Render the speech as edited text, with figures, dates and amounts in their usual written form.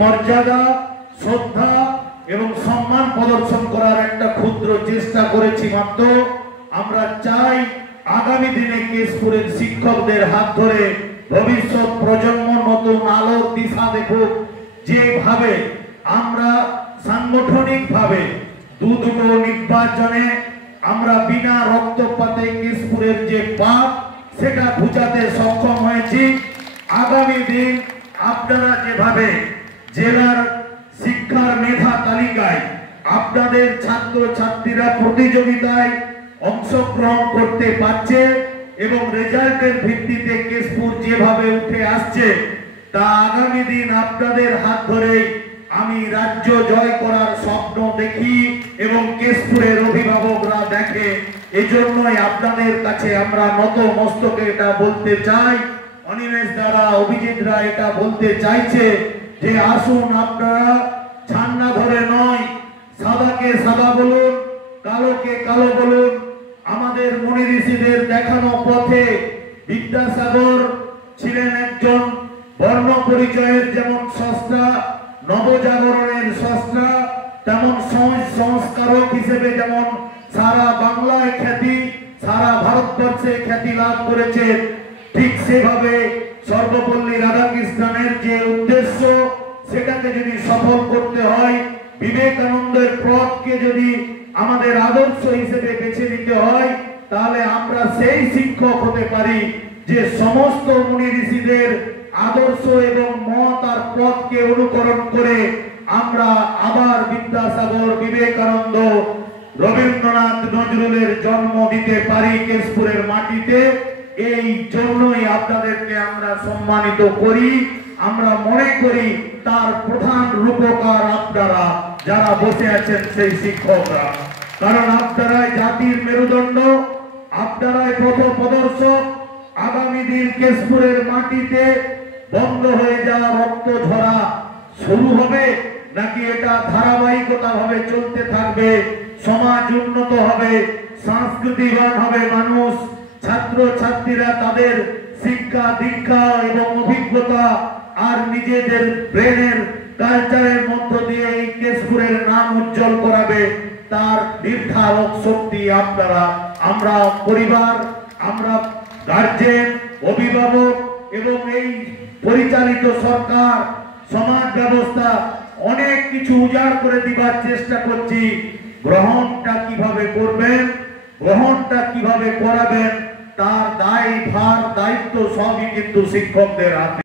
মর্যাদা, শ্রদ্ধা এবং সম্মান প্রদর্শন করার একটা ক্ষুদ্র চেষ্টা করেছি মাত্র। আমরা চাই আগামী দিনে কেশপুরের শিক্ষকদের হাত ধরে ভবিষ্যৎ প্রজন্ম নতুন আলোর দিশা দেখুক। যেভাবে আমরা সাংগঠনিকভাবে দুটো নির্বাচনে আমরা বিনা রক্তপাতে কেশপুরের যে পাপ সেটা বুঝাতে সক্ষম হয়েছি। আগামী দিন আপনারা যেভাবে জেলার শিক্ষার মেধা তালিকায় আপনাদের ছাত্র ছাত্রীরা প্রতিযোগিতায় অংশগ্রহণ করতে পারছে এবং রেজাল্টের ভিত্তিতে কেশপুর যেভাবে উঠে আসছে, তা আগামী দিন আপনাদের হাত ধরে আমি রাজ্য জয় করার স্বপ্ন দেখি এবং কেশপুরের অভিভাবকরা দেখে। এজন্যই আপনাদের কাছে আমরা নত মস্তকে এটা বলতে চাই। অনিমেষ দ্বারা অভিজিৎরা এটা বলতে চাইছে যে আসুন আপনারা ঝান্ডা ধরে নয়, সাদাকে সাদা বলুন, কালোকে কালো বলুন। আমাদের মুনি ঋষিদের দেখানো পথে বিদ্যাসাগর ছিলেন একজন বর্ণ পরিচয়ের যেমন স্রষ্টা, নবজাগরণের স্রষ্টা, তেমন সংস্কারক হিসেবে যেমন সারা বাংলায় খ্যাতি, সারা ভারতবর্ষে খ্যাতি লাভ করেছে, ঠিক সেভাবে সর্বপল্লী রাধাকৃষ্ণনের যে উদ্দেশ্য সেটাকে যদি সফল করতে হয়, বিবেকানন্দের পথকে যদি আমাদের আদর্শ হিসেবে বেছে নিতে হয়, তাহলে আমরা সেই শিক্ষক হতে পারি যে সমস্ত মুনি ঋষিদের আদর্শ এবং মত আর পথকে অনুকরণ করে আমরা আবার বিদ্যাসাগর, বিবেকানন্দ, রবীন্দ্রনাথ, নজরুলের জন্ম দিতে পারি কেশপুরের মাটিতে। এই জন্যই আপনাদেরকে আমরা সম্মানিত করি। আমরা মনে করি তার প্রধান রূপকার আপনারা যারা বসে আছেন, সেই শিক্ষকরা। কারণ আপনারাই জাতির মেরুদণ্ড, আপনারাই পথ প্রদর্শক। আগামী দিন কেশপুরের মাটিতে বন্ধ হয়ে যাওয়া রক্ত ঝরা শুরু হবে নাকি এটা ধারাবাহিকতা ভাবে চলতে থাকবে? সমাজ উন্নত হবে, সংস্কৃতিবান হবে মানুষ, ছাত্র ছাত্রীরা তাদের শিক্ষা দীক্ষা এবং অভিজ্ঞতা আর নিজেদের ব্রেনের কালচারের মধ্য দিয়ে এই কেশপুরের নাম উজ্জ্বল করাবে। তার নির্ধারক শক্তি আপনারা, আমরা পরিবার, আমরা গার্জেন, অভিভাবক এবং এই পরিচালিত সরকার, সমাজ ব্যবস্থা অনেক কিছু উজাড় করে দিবার চেষ্টা করছি। গ্রহণটা কিভাবে করবেন, গ্রহণটা কিভাবে করাবেন, তার দায় ভার দায়িত্ব সবই কিন্তু শিক্ষকদের হাতে।